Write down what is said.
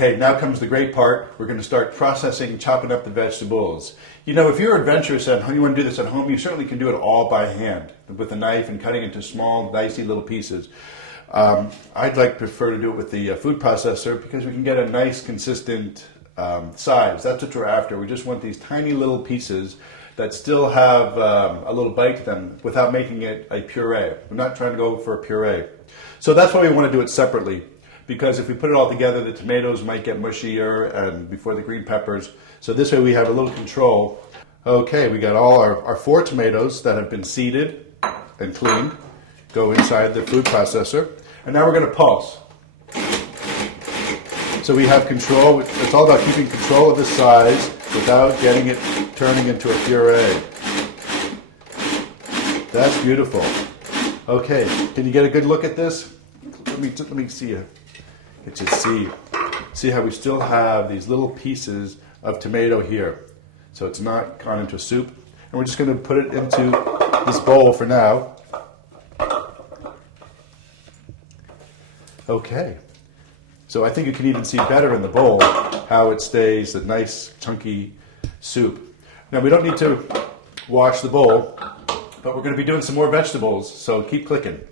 Okay, now comes the great part. We're going to start processing, chopping up the vegetables. You know, if you're adventurous and you want to do this at home, you certainly can do it all by hand with a knife and cutting into small, dicey little pieces. I'd prefer to do it with the food processor because we can get a nice, consistent size. That's what we're after. We just want these tiny little pieces that still have a little bite to them without making it a puree. We're not trying to go for a puree. So that's why we want to do it separately. Because if we put it all together, the tomatoes might get mushier and before the green peppers. So this way we have a little control. Okay, we got all our 4 tomatoes that have been seeded and cleaned. Go inside the food processor. And now we're going to pulse. So we have control. It's all about keeping control of the size without getting it turning into a puree. That's beautiful. Okay, can you get a good look at this? Let me see you. Get you see how we still have these little pieces of tomato here. So it's not gone into a soup. And we're just going to put it into this bowl for now. Okay. So I think you can even see better in the bowl how it stays a nice chunky soup. Now we don't need to wash the bowl, but we're going to be doing some more vegetables, so keep clicking.